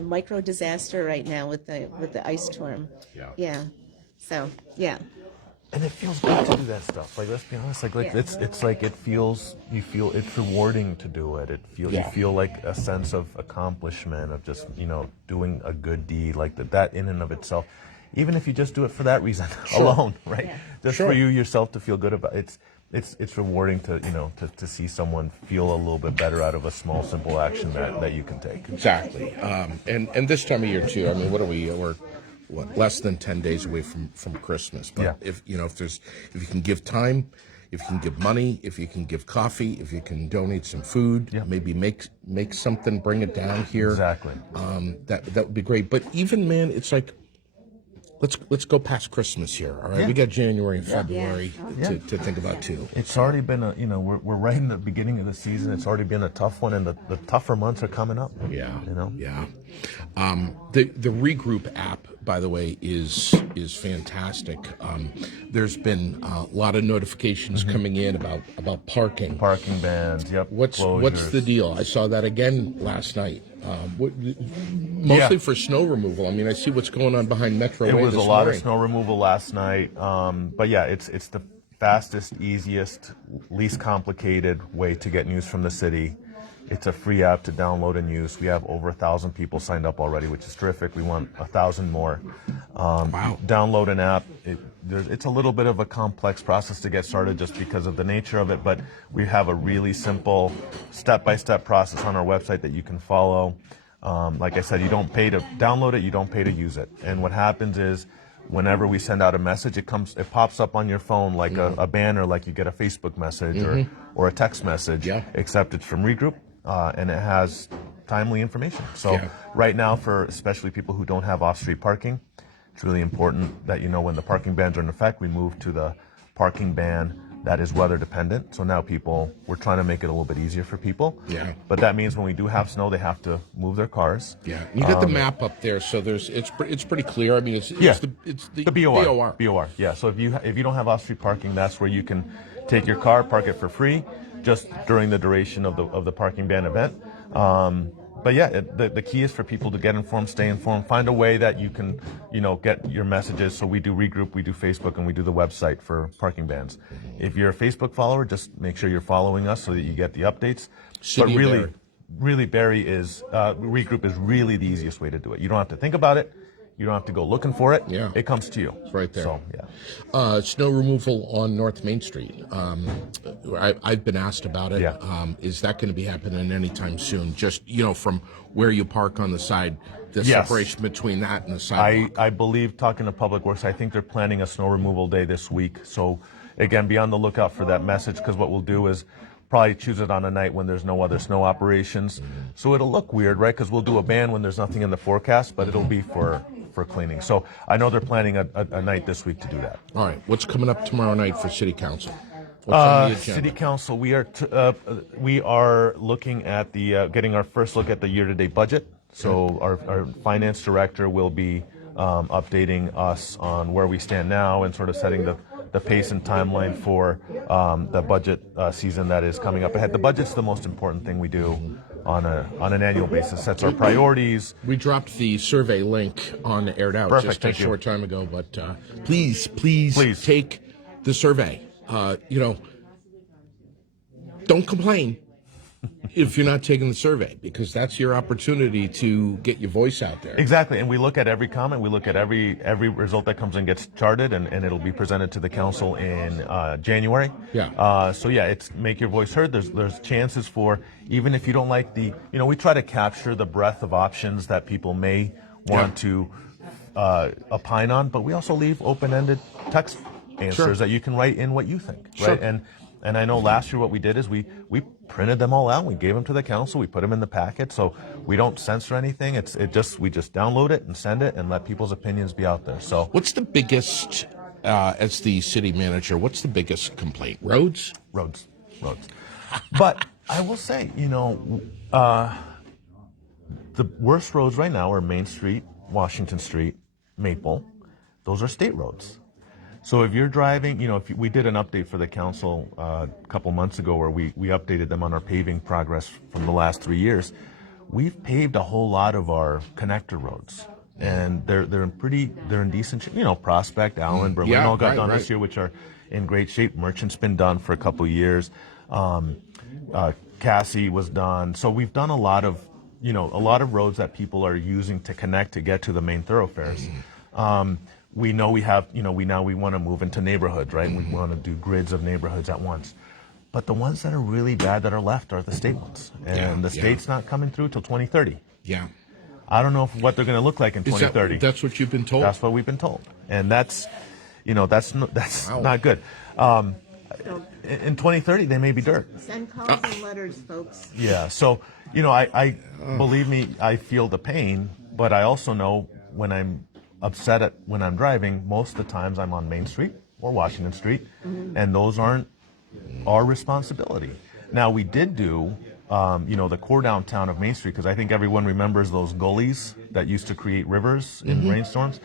micro disaster right now with the ice storm. Yeah. So yeah. And it feels good to do that stuff. Let's be honest. It's rewarding to do it. You feel like a sense of accomplishment of just doing a good deed that in and of itself. Even if you just do it for that reason alone, right? Yeah. Just for you yourself to feel good about it. It's rewarding to see someone feel a little bit better out of a small, simple action that you can take. Exactly. And this time of year too. I mean, what are we? We're less than 10 days away from Christmas. But if you can give time, if you can give money, if you can give coffee, if you can donate some food, maybe make something, bring it down here. Exactly. That would be great. But even, man, it's let's go past Christmas here. All right, we got January and February to think about too. It's already been we're right in the beginning of the season. It's already been a tough one, and the tougher months are coming up. Yeah. Yeah. The Regroup app, by the way, is fantastic. There's been a lot of notifications coming in about parking bans. Yep. What's the deal? I saw that again last night. Mostly for snow removal. I mean, I see what's going on behind Metro Way. It was this a lot morning. of snow removal last night. But yeah, it's the fastest, easiest, least complicated way to get news from the city. It's a free app to download and use. We have over 1,000 people signed up already, which is terrific. We want 1,000 more. Wow. Download an app. It's a little bit of a complex process to get started just because of the nature of it, but we have a really simple step-by-step process on our website that you can follow. Like I said, you don't pay to download it, you don't pay to use it. And what happens is whenever we send out a message, it pops up on your phone like a banner, like you get a Facebook message or a text message, except it's from Regroup. And it has timely information. So right now, for especially people who don't have off-street parking, it's really important that when the parking bans are in effect, we move to the parking ban that is weather dependent. So now we're trying to make it a little bit easier for people. Yeah. But that means when we do have snow, they have to move their cars. Yeah. You got the map up there, so it's pretty clear. I mean, it's the BOR. BOR. Yeah. So if you don't have off-street parking, that's where you can take your car, park it for free. just during the duration of the parking ban event. But yeah, the key is for people to get informed, stay informed, find a way that you can, get your messages. So we do Regroup, we do Facebook, and we do the website for parking bans. If you're a Facebook follower, just make sure you're following us so that you get the updates. City but of really, Barre. really Barre is, Regroup is really the easiest way to do it. You don't have to think about it. You don't have to go looking for it. Yeah. It comes to you. It's right there. So, yeah. Snow removal on North Main Street. I've been asked about it. Yeah. Is that going to be happening anytime soon? Just, from where you park on the side, the Yes. separation between that and the sidewalk. I believe, talking to Public Works, I think they're planning a snow removal day this week. So, again, be on the lookout for that message, because what we'll do is probably choose it on a night when there's no other snow operations. So it'll look weird, right? Because we'll do a ban when there's nothing in the forecast, but it'll be for cleaning. So I know they're planning a night this week to do that. All right. What's coming up tomorrow night for City Council? What's on the agenda? City Council, we are looking at the getting our first look at the year-to-date budget. So our finance director will be updating us on where we stand now and sort of setting the pace and timeline for the budget season that is coming up ahead. The budget's the most important thing we do on an annual basis. Sets our priorities. We dropped the survey link on Aired Out Perfect, just a thank you. short time ago, but please take the survey. Don't complain if you're not taking the survey, because that's your opportunity to get your voice out there. Exactly, and we look at every comment, we look at every result that comes and gets charted, and it'll be presented to the council in January. Yeah. So yeah, it's make your voice heard. There's chances for, even if you don't like we try to capture the breadth of options that people may want to opine on, but we also leave open-ended text answers that you can write in what you think, right? Sure. And I know last year what we did is we printed them all out. We gave them to the council. We put them in the packet, so we don't censor anything. We just download it and send it and let people's opinions be out there. So What's the biggest, as the city manager, what's the biggest complaint? Roads? roads. But I will say, the worst roads right now are Main Street, Washington Street, Maple. Those are state roads. So if you're driving, we did an update for the council a couple months ago where we updated them on our paving progress from the last 3 years. We've paved a whole lot of our connector roads, and they're in decent shape. Prospect, Allen, Berlin all got done this year, which are in great shape. Merchant's been done for a couple years. Cassie was done. So we've done a lot of roads that people are using to connect to get to the main thoroughfares. We know we have, we want to move into neighborhoods, right? We want to do grids of neighborhoods at once. But the ones that are really bad that are left are the state ones. And the state's not coming through till 2030. Yeah. I don't know what they're going to look like in 2030. That's what you've been told? That's what we've been told. And that's not good. In 2030, they may be dirt. Send calls and letters, folks. Yeah. So, I believe me, I feel the pain, but I also know when I'm upset when I'm driving, most of the times I'm on Main Street or Washington Street, and those aren't our responsibility. Now, we did do, the core downtown of Main Street, because I think everyone remembers those gullies that used to create rivers in rainstorms.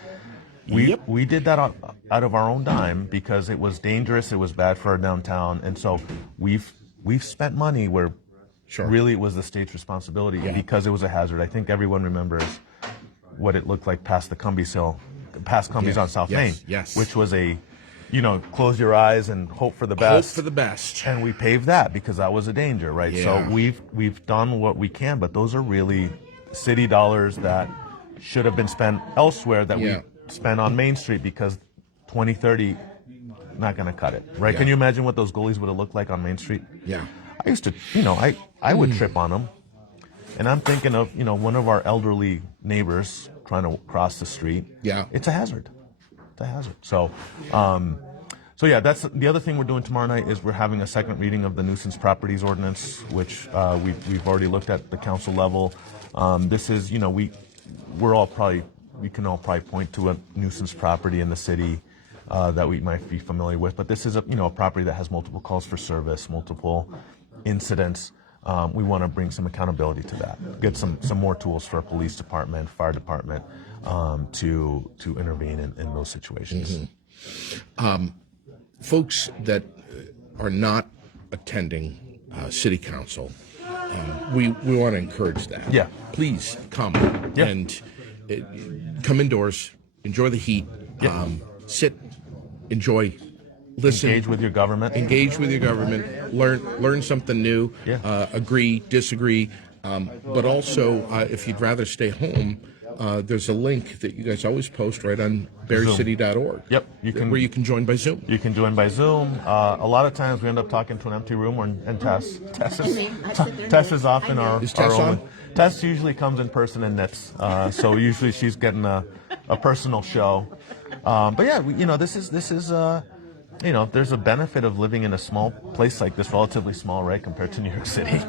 We did that out of our own dime because it was dangerous, it was bad for our downtown, and so we've spent money where really it was the state's responsibility because it was a hazard. I think everyone remembers what it looked like past Cumbies on South Main, which was close your eyes and hope for the best. Hope for the best. And we paved that because that was a danger, right? Yeah. So we've done what we can, but those are really city dollars that should have been spent elsewhere that we spent on Main Street, because 2030, not going to cut it, right? Yeah. Can you imagine what those gullies would have looked like on Main Street? Yeah. I used to, I would trip on them. And I'm thinking of, one of our elderly neighbors trying to cross the street. Yeah. It's a hazard. So, that's the other thing we're doing tomorrow night is we're having a second reading of the nuisance properties ordinance, which we've already looked at the council level. This is, we can all probably point to a nuisance property in the city that we might be familiar with, but this is a property that has multiple calls for service, multiple incidents. We want to bring some accountability to that, get some more tools for our police department, fire department, to intervene in those situations. Folks that are not attending city council, we want to encourage that. Yeah. Please come Yeah. and come indoors, enjoy the heat, Yeah. sit, enjoy, listen, Engage with your government. engage with your government, learn something new, Yeah. agree, disagree, but also if you'd rather stay home, there's a link that you guys always post right on barrecity.org. Yep, where you can join by Zoom. You can join by Zoom. A lot of times we end up talking to an empty room, and Tess is often our Is Tess only. on? Tess usually comes in person and knits, so usually she's getting a personal show. But yeah, this is there's a benefit of living in a small place like this, relatively small, right, compared to New York City,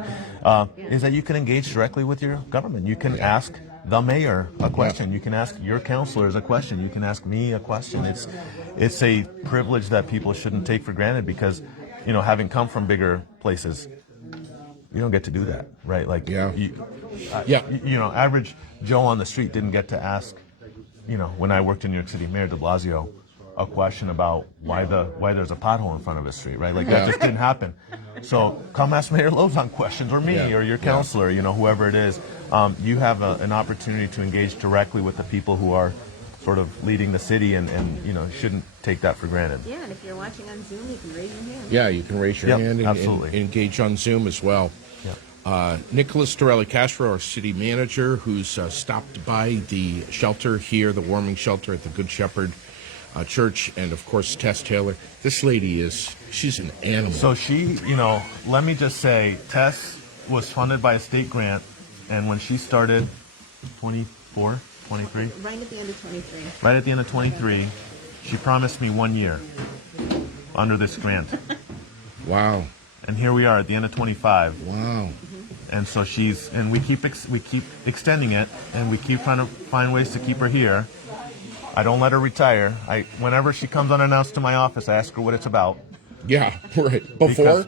is that you can engage directly with your government. You can ask the mayor a question. You can ask your counselors a question. You can ask me a question. It's a privilege that people shouldn't take for granted because, having come from bigger places, you don't get to do that, right? Like, average Joe on the street didn't get to ask, when I worked in New York City, Mayor de Blasio, a question about why there's a pothole in front of his street, right? Like that just didn't happen. So come ask Mayor Lozon questions, or me, or your counselor, whoever it is. You have an opportunity to engage directly with the people who are sort of leading the city, and shouldn't take that for granted. Yeah, and if you're watching on Zoom, you can raise your hand. Yeah, you can raise your hand and absolutely. engage on Zoom as well. Nicholas Torelli Castro, our city manager, who's stopped by the shelter here, the warming shelter at the Good Shepherd Church, and of course Tess Taylor. This lady she's an animal. So she, let me just say, Tess was funded by a state grant, and when she started 24, 23? Right at the end of 23. Right at the end of 23, she promised me 1 year under this grant. Wow. And here we are at the end of 25. Wow. And so we keep extending it, and we keep trying to find ways to keep her here. I don't let her retire. Whenever she comes unannounced to my office, I ask her what it's about. Yeah, right.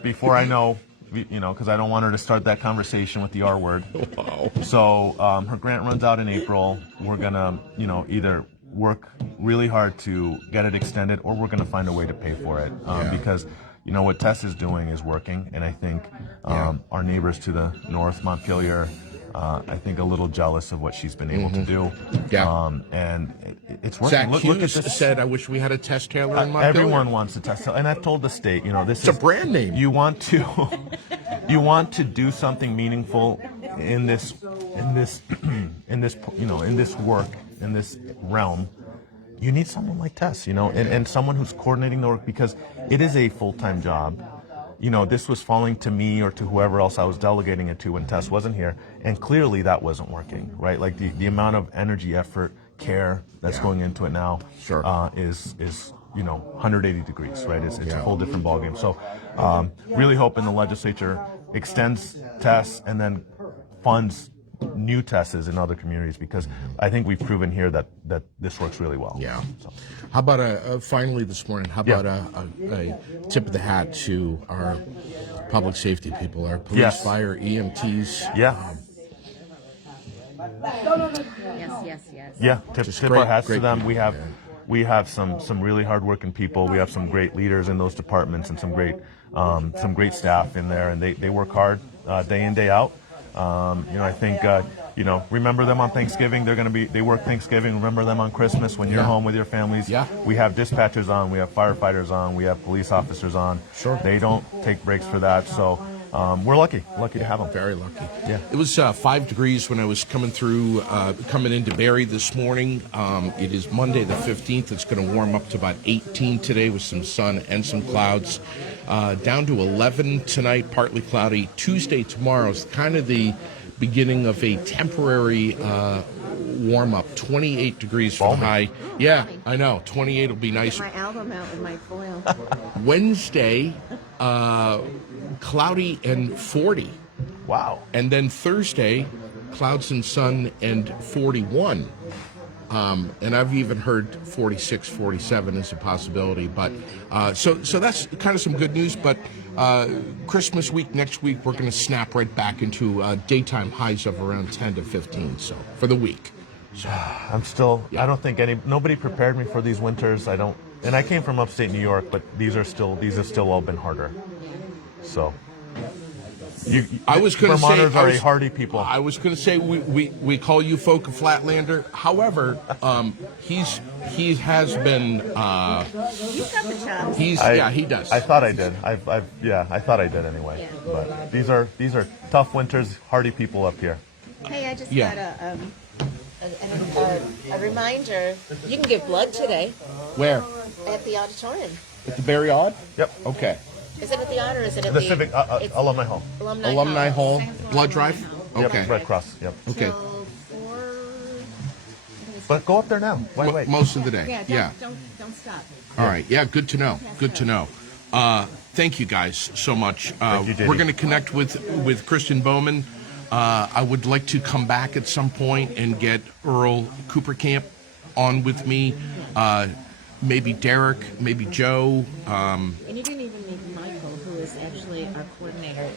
Before I know, because I don't want her to start that conversation with the R word. Wow. So her grant runs out in April. We're gonna, either work really hard to get it extended, or we're gonna find a way to pay for it. Because what Tess is doing is working, and I think our neighbors to the north, Montpelier, I think a little jealous of what she's been able to do. Yeah. And it's working. Zach Look Hughes at this. said, "I wish we had a Tess Taylor in Montpelier." Everyone wants a Tess Taylor, and I've told the state, this It's a brand name. You want to do something meaningful in this work, in this realm. You need someone like Tess, and someone who's coordinating the work, because it is a full-time job. This was falling to me or to whoever else I was delegating it to when Tess wasn't here, and clearly that wasn't working, right? Like the amount of energy, effort, care that's going into it now is 180 degrees, right? It's a whole different ballgame. So really hoping the legislature extends Tess and then funds new Tesses in other communities, because I think we've proven here that this works really well. Yeah. So. How about finally this morning? How about a tip of the hat to our public safety people, our police, fire, EMTs? Yeah. Yes. Yeah. Tip our hats to them. People. We have some really hardworking people. We have some great leaders in those departments, and some great staff in there, and they work hard day in, day out. I think, remember them on Thanksgiving. They work Thanksgiving. Remember them on Christmas when you're home with your families. Yeah. We have dispatchers on, we have firefighters on, we have police officers on. Sure. They don't take breaks for that. So, we're lucky to have them. Very lucky. Yeah. It was 5 degrees when I was coming into Barre this morning. It is Monday the 15th. It's going to warm up to about 18 today with some sun and some clouds. Down to 11 tonight, partly cloudy. Tuesday, tomorrow is kind of the beginning of a temporary warm up. 28 degrees for the high. Yeah, I know. 28 will be nice. My album out with my foil. Wednesday, cloudy and 40. Wow. And then Thursday, clouds and sun and 41. And I've even heard 46, 47 is a possibility. But so that's kind of some good news. But Christmas week, next week, we're going to snap right back into daytime highs of around 10 to 15. So for the week. So, I'm still. I don't think nobody prepared me for these winters. And I came from upstate New York, but these have still all been harder. So. I was going to say Vermonters are a hardy people. I was going to say we call you folk a flatlander. However, he has been. You've got the chops. He does. I thought I did. I thought I did anyway. Yeah. But these are tough winters, hardy people up here. Hey, I just Yeah. got a reminder. You can give blood today Where? at the auditorium. At the Barre Odd? Yep. Okay. Is it at the Odd or is it at The the Civic it's Alumni Hall. Alumni Hall blood drive. Yep. Okay. Red Cross. Yep. Okay. Till 4. But go up there now. Why wait? Most of the day. Yeah, don't stop. All right. Yeah, good to know. Good to know. Thank you guys so much. you, JD. We're going to connect with Kristen Bowman. I would like to come back at some point and get Earl Cooper Camp on with me. Maybe Derek, maybe Joe. And you didn't even meet Michael, who is actually our coordinator.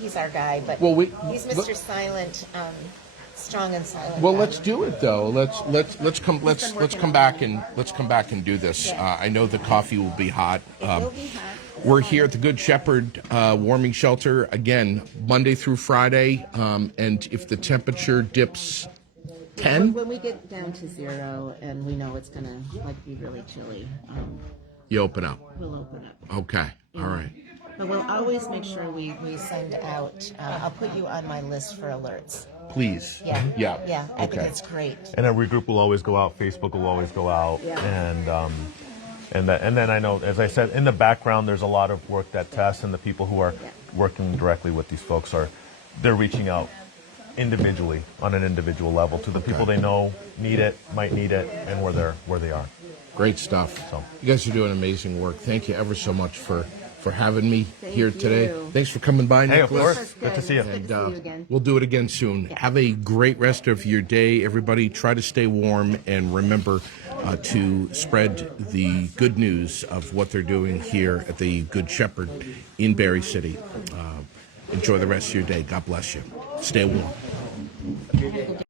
He's our guy, but Well, he's Mr. Silent, strong and silent. Well, guy. let's do it though. Let's come back and do this. I know the coffee will be hot. It will be hot. We're here at the Good Shepherd warming shelter again, Monday through Friday, and if the temperature dips 10, When we get down to 0 and we know it's gonna be really chilly, you open up. we'll open up. Okay, all right. But we'll always make sure we send out. I'll put you on my list for alerts. Please. Yeah. Yeah. I think Okay. it's great. And every group will always go out. Facebook will always go out. Yeah. And then I know, as I said, in the background, there's a lot of work that Tess and the people who are working directly with these folks they're reaching out individually on an individual level to the people they know might need it, and where they are. Great stuff. So. You guys are doing amazing work. Thank you ever so much for having me here today. you. Thanks for coming by, Hey, of Nicholas. course. Good to see you. Good to see you again. We'll do it again soon. Have a great rest of your day, everybody. Try to stay warm and remember to spread the good news of what they're doing here at the Good Shepherd in Barre City. Enjoy the rest of your day. God bless you. Stay warm.